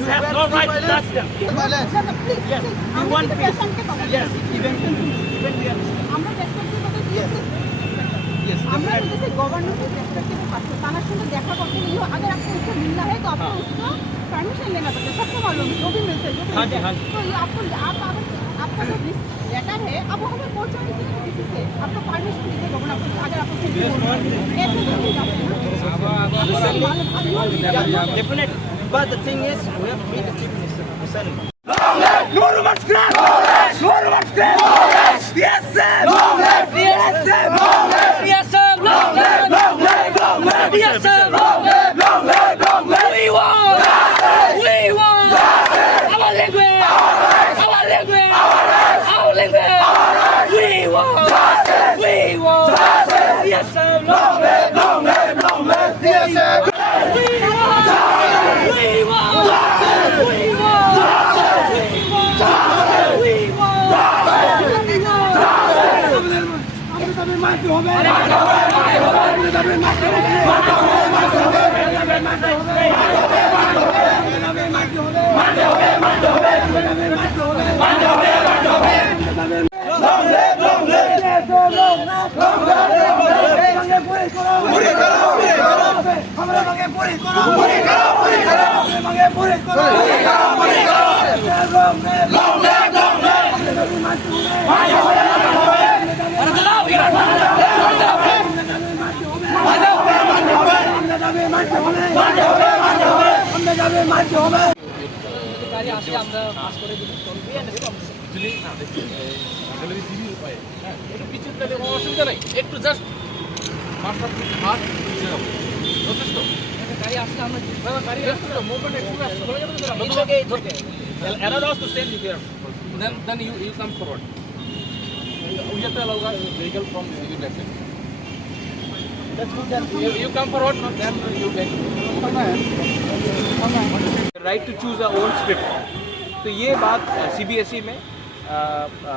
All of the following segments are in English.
You have no right to touch them. Yes. You want peace. Yes. Even we are. Yes. Yes. আমরা जैसे government के perspective में बात करते हैं ना देखा करते हैं ये अगर आपको उससे मिलना है तो आपको उसको परमिशन लेना पड़ता है सबको मालूम है जो भी मिलता है हाँ जी हाँ जी तो ये आपको आपका जो लेटर है अब वो हमें पहुंचाने के लिए किसी से आपको परमिशन दीजिए गवर्नमेंट आपको अगर आपको definitely. But the thing is, we have to meet the chief minister. No reverse grab! No reverse grab! Yes, sir! Yes, sir! Yes, sir! Yes, sir! We want! We want! Our language! Our language! Our language! We want! We want! Yes, sir! Yes, sir! We want! We want! We want! অসুবিধা নেই একটু just হাত যথেষ্ট গাড়ি আসলে আমরা গাড়ি আসলে মুভমেন্ট একটু চলে যাবে Allow us to stand here. then you come forward. We have to allow a vehicle from the backside. That's good. Then You come forward, then you get. right to choose our own script. तो ये बात CBSE में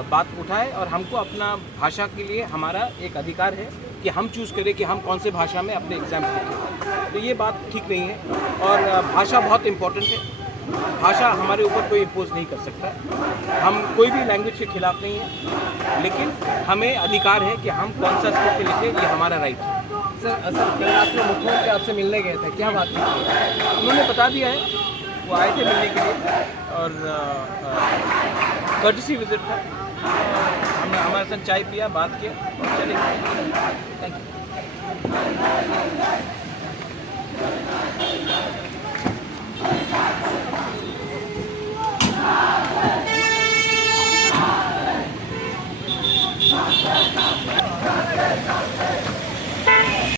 बात उठाए और हमको अपना भाषा के लिए हमारा एक अधिकार है कि हम चूज़ करें कि हम कौन से भाषा में अपने एग्ज़ाम लिखें। तो ये बात ठीक नहीं है और भाषा बहुत इम्पोर्टेंट है। भाषा हमारे ऊपर कोई इम्पोज नहीं कर सकता। हम कोई भी लैंग्वेज के खिलाफ नहीं है, लेकिन हमें अधिकार है कि हम कौन सा स्क्रिप्ट लिखें, ये हमारा राइट है। सर कल आपने मुख्यमंत्री आपसे मिलने गए थे, क्या बात की? उन्होंने बता दिया है, वो आए थे मिलने के लिए और कर्टसी विजिट था। हमने हमारे साथ चाय पिया, बात किया और चले गए। Thank you.